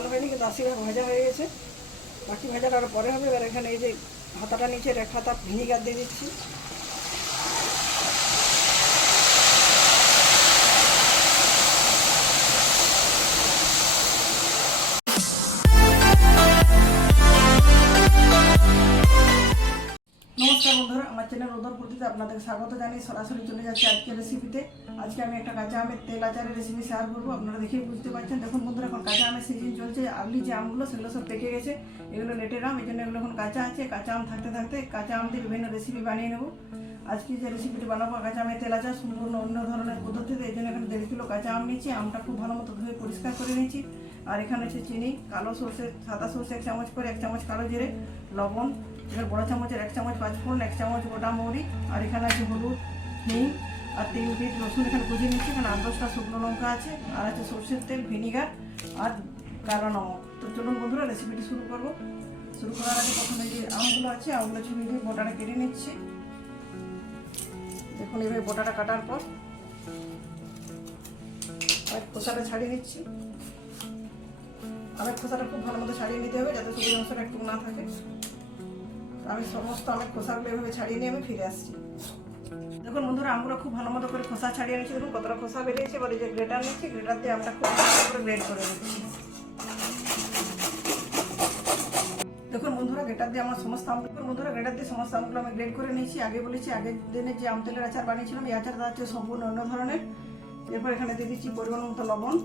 লাল হয়নি, কিন্তু আশি ভাগ ভাজা হয়ে গেছে। বাকি ভাজাটা আর পরে হবে, এবার এখানে এই যে হাতাটা নিচে এক ভিনিগার দিয়ে দিচ্ছি। আপনাদের স্বাগত জানিয়ে সরাসরি চলে যাচ্ছে আজকের রেসিপিতে আজকে আমি একটা কাঁচা আমের তেল আচারের রেসিপি শেয়ার করব। আপনারা দেখেই বুঝতে পারছেন। দেখুন বন্ধুরা, এখন কাঁচা আমের সিজন চলছে। আর্লি যে আমগুলো, সেগুলো সব পেকে গেছে। এগুলো লেটের আম এই জন্য এগুলো এখন কাঁচা আছে। কাঁচা আম থাকতে থাকতে কাঁচা আম দিয়ে বিভিন্ন রেসিপি বানিয়ে নেব। আজকে যে রেসিপিটি বানাবো, কাঁচা আমের তেল আচার, সম্পূর্ণ অন্য ধরনের পদ্ধতিতে, এই জন্য এখানে দেড় কিলো কাঁচা আম নিয়েছি। আমটা খুব ভালো মতো ধুয়ে পরিষ্কার করে নিয়েছি। আর এখানে হচ্ছে চিনি, কালো সর্ষে, সাদা সর্ষে, এক চামচ করে, এক চামচ কালো জিরে, লবণ এখানে বড় চামচের এক চামচ পাঁচফোড়ন, এক চামচ গোটা মৌরি, আর এখানে আছে হলুদ, হিং, আর তিন পিট রসুন এখানে কুচিয়ে নিচ্ছি। এখানে আট দশটা শুকনো লঙ্কা আছে, আর আছে সর্ষের তেল, ভিনিগার, আর কালো নমক। তো চলুন বন্ধুরা রেসিপিটি শুরু করব। শুরু করার আগে প্রথমে যে আমগুলো আছে, আমগুলো ছুরি দিয়ে বোটাটা কেটে নিচ্ছি। দেখুন, এভাবে বোটাটা কাটার পর, আর খোসাটা ছাড়িয়ে নিচ্ছি। আমের খোসাটা খুব ভালো মতো ছাড়িয়ে নিতে হবে, যাতে সবুজ অংশটা একটু না থাকে। আমি সমস্ত আমের খোসাগুলো এভাবে ছাড়িয়ে নিয়ে আমি ফিরে আসছি। দেখুন বন্ধুরা আমগুলো খুব ভালো মতো করে খোসা ছাড়িয়ে নিচ্ছি দেখুন কতটা খোসা বেরিয়েছে। এবার যে গ্রেটার নিচ্ছি, গ্রেটার দিয়ে আমরা খুব ভালো করে গ্রেড করে নিচ্ছি। দেখুন বন্ধুরা, গ্রেটার দিয়ে আমার সমস্ত আম দেখুন বন্ধুরা, গ্রেটার দিয়ে সমস্ত আমগুলো আমি গ্রেড করে নিয়েছি। আগে বলেছি, আগের দিনে যে আম তেলের আচার বানিয়েছিলাম, এই আচারটা হচ্ছে সম্পূর্ণ অন্য ধরনের। এরপর এখানে দিয়ে দিচ্ছি পরিমাণ মতো লবণ।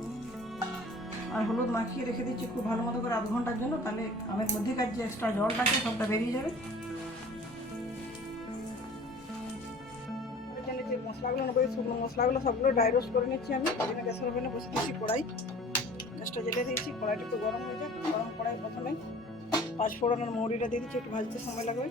আর হলুদ মাখিয়ে রেখে দিচ্ছি খুব ভালো মতো করে আধ ঘণ্টার জন্য, তাহলে আমের মধ্যেকার যে এক্সট্রা জলটা আছে সবটা বেরিয়ে যাবে। মশলাগুলো নেব শুকনো মশলাগুলো সবগুলো ড্রাই রোস্ট করে নিচ্ছি আমি। গ্যাসের ওভেনে বসে দিচ্ছি কড়াই। গ্যাসটা জেলে দিয়েছি, কড়াইটা একটু গরম হয়ে যাক। গরম কড়াই প্রথমে পাঁচ ফোড়নের মৌরিটা দিয়ে দিচ্ছি, একটু ভাজতে সময় লাগবে।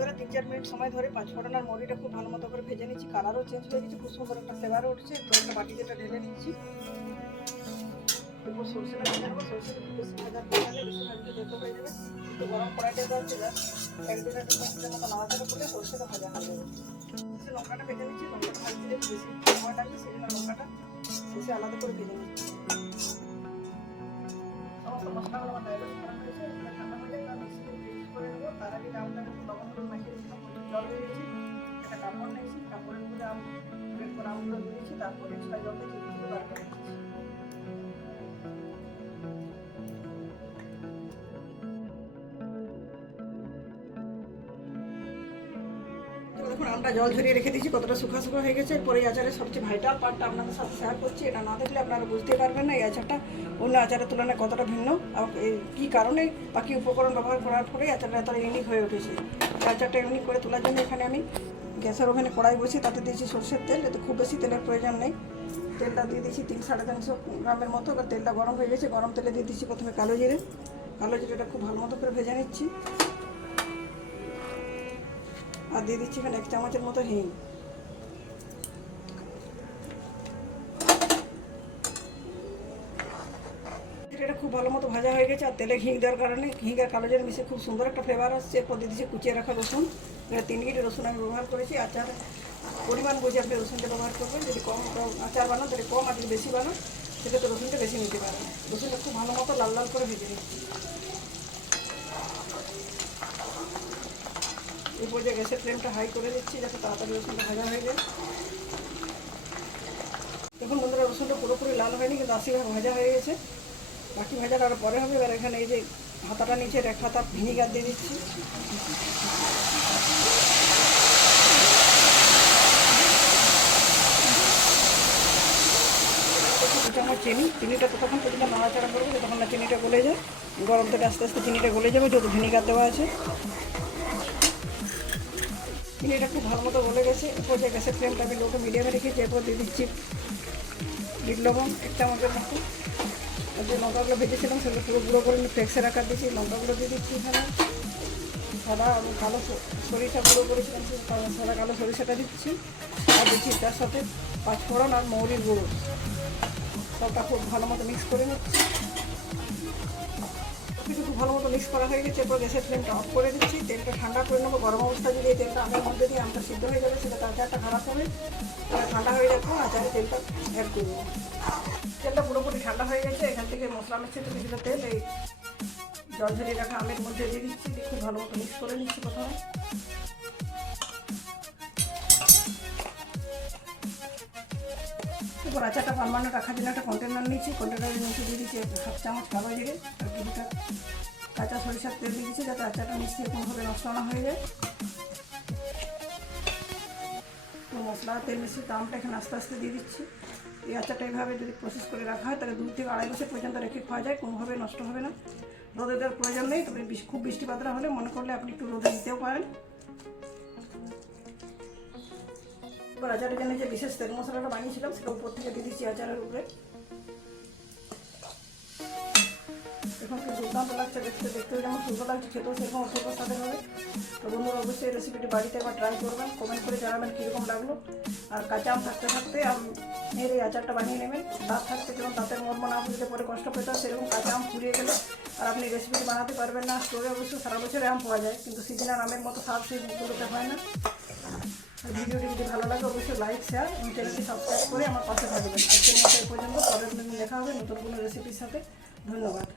ধরে তিন চার মিনিট সময় ধরে পাঁচ ফোড়ন আর মরিটা খুব ভালো মতো করে ভেজে নিচ্ছি। কালারও চেঞ্জ হয়ে গেছে, খুব সুন্দর একটা ফ্লেভারও উঠছে। তো একটা বাটি যেটা ঢেলে নিচ্ছি। এরপর সরষেটা দিয়ে দেবো। সরষেটা একটু বেশি ভাজার বেশি ভাজলে যেতে যাবে। একটু গরম কড়াইতে দেওয়া এক দুটা মতো সরষেটা ভাজা হয়ে যাবে। লঙ্কাটা ভেজে নিচ্ছি, লঙ্কাটা ভাজতে একটু বেশি সময় লাগবে সেই জন্য লঙ্কাটা শেষে আলাদা করে ভেজে নিচ্ছি। তারপর এক্সট্রা জলটা চিপে চিপে বার দেখুন, আমরা জল ঝরিয়ে রেখে দিয়েছি, কতটা শুকা শুকা হয়ে গেছে। এরপরে এই আচারের সবচেয়ে ভাইটাল পার্টটা আপনাদের সাথে শেয়ার করছি। এটা না দেখলে আপনারা বুঝতে পারবেন না, এই আচারটা অন্য আচারের তুলনায় কতটা ভিন্ন কী কারণে বা কী উপকরণ ব্যবহার করার ফলে আচারটা এতটা ইউনিক হয়ে উঠেছে। আচারটা ইউনিক করে তোলার জন্য এখানে আমি গ্যাসের ওভেনে কড়াই বসে তাতে দিয়েছি সর্ষের তেল। এতে খুব বেশি তেলের প্রয়োজন নেই। তেলটা দিয়ে দিয়েছি তিন সাড়ে তিনশো গ্রামের মতো। তেলটা গরম হয়ে গেছে। গরম তেলে দিয়ে দিচ্ছি প্রথমে কালো জিরে। কালো জিরেটা খুব ভালো মতো করে ভেজে নিচ্ছি। আর দিয়ে দিচ্ছি এখানে এক চামচের মতো হিং। এটা খুব ভালো মতো ভাজা হয়ে গেছে, আর তেলে ঘি দেওয়ার কারণে ঘি আর কালো জিরে মিশে খুব সুন্দর একটা ফ্লেভার আসছে। এরপর দিয়ে দিচ্ছি কুচিয়ে রাখা রসুন। এখানে তিন কেজি রসুন আমি ব্যবহার করেছি, আচার পরিমাণ বুঝে আপনি রসুনটা ব্যবহার করবেন। যদি কম আচার বানান, তাহলে কম আর যদি বেশি বানান, সেক্ষেত্রে রসুনটা বেশি নিতে পারেন। রসুনটা খুব ভালো মতো লাল লাল করে ভেজে নিচ্ছি এরপর যে গ্যাসের ফ্লেমটা হাই করে দিচ্ছি, যাতে তাড়াতাড়ি রসুনটা ভাজা হয়ে যায়। দেখুন বন্ধুরা, রসুনটা পুরোপুরি লাল হয়নি, কিন্তু আশি ভাগ ভাজা হয়ে গেছে। বাকি ভাজাটা আরও পরে হবে, এবার এখানে এই যে হাতাটা নিচে এক হাতা ভিনিগার দিয়ে দিচ্ছি। আমার চিনি, চিনিটা ততক্ষণ পর্যন্ত নাড়াচাড়া করব, যতক্ষণ না চিনিটা গলে যায়। গরম থেকে আস্তে আস্তে চিনিটা গলে যাবে যত ভিনিগার দেওয়া আছে। চিনিটা খুব ভালো মতো গলে গেছে। এরপর যে গ্যাসের ফ্লেমটা আমি লোটো মিডিয়ামে রেখেছি এরপর দিয়ে দিচ্ছি বিট লবণ এক চামচের মতো। আর যে লঙ্কাগুলো ভেজেছিলাম সেগুলো পুরো গুঁড়ো করে ফ্লেক্সের আকার দিয়েছি। লঙ্কাগুলো দিয়ে দিচ্ছি এখানে। সাদা এবং কালো সরিষা গুঁড়ো করেছিলাম সাদা কালো সরিষাটা দিচ্ছি। আর দিচ্ছি তার সাথে পাঁচফোড়ন আর মৌরির গুঁড়ো। সবটা খুব ভালো মতো মিক্স করে নিচ্ছি। কিছু খুব ভালো মতো মিক্স করা হয়ে গেছে, এরপর গ্যাসের ফ্লেমটা অফ করে দিচ্ছি। তেলটা ঠান্ডা করে নেব, গরম অবস্থা যদি এই তেলটা আমের মধ্যে দিয়ে আমটা সিদ্ধ হয়ে যাবে সেটা তার আচারটা খারাপ হবে। আর ঠান্ডা হয়ে যাবে আচারে তেলটা অ্যাড করব তেলটা পুরোপুরি ঠান্ডা হয়ে গেছে, এখান থেকে মশলা মিশিয়ে তো কিছুটা তেল, এই জল ঝরিয়ে রাখা আমের মধ্যে দিয়ে দিচ্ছি খুব ভালো মতো মিক্স করে নিচ্ছি প্রথমে। এরপর আচারটা পারমানো রাখার জন্য একটা কন্টেনার নিয়েছি কন্টেনারের নিচে দিয়ে দিচ্ছি হাফ চামচ কালো জিরে, আর কিছুটা কাঁচা সরিষার তেল দিয়ে দিচ্ছি, যাতে আচারটা মিষ্টি কোনোভাবে নষ্ট না হয়ে যায়। তো মশলা, তেল মিশিয়ে দামটা এখানে আস্তে আস্তে দিয়ে দিচ্ছি। এই আচারটা এইভাবে যদি প্রসেস করে রাখা হয়, তাহলে দু থেকে আড়াই বছর পর্যন্ত রেখে খাওয়া যায়, কোনোভাবে নষ্ট হবে না। রোদে দেওয়ার প্রয়োজন নেই, তবে খুব বৃষ্টি বাদরা হলে মনে করলে আপনি একটু রোদে দিতেও পারেন। এবার আচারের জন্য যে বিশেষ তেল মশলাটা বানিয়েছিলাম, সেটা উপর থেকে দিয়ে দিচ্ছি আচারের উপরে। এখন কি দুর্দান্ত লাগছে দেখতে, দেখতেও যেমন সুন্দর লাগছে, খেতেও সেরকম অপূর্ব স্বাদের হবে। তো বন্ধুরা অবশ্যই রেসিপিটি বাড়িতে একবার ট্রাই করবেন কমেন্ট করে জানাবেন কীরকম লাগল। আর কাঁচা আম থাকতে থাকতে এর এই আচারটা বানিয়ে নেবেন। দাঁত থাকতে যেমন দাঁতের মর্ম না বুঝতে পরে কষ্ট পেতে সেরকম কাঁচা আম ফুরিয়ে গেলে আর আপনি রেসিপিটি বানাতে পারবেন না। স্টোরে অবশ্য সারা বছরে আম পাওয়া যায়, কিন্তু সিজনাল আমের মতো স্বাদ সেই মুখগুলোতে হয় না। আর ভিডিওটি যদি ভালো লাগে, অবশ্যই লাইক শেয়ার এবং চ্যানেলটি সাবস্ক্রাইব করে আমার পাশে থাকবেন। আজকের মতো এই পর্যন্ত, পরের দিন দেখা হবে নতুন কোনো রেসিপির সাথে। ধন্যবাদ।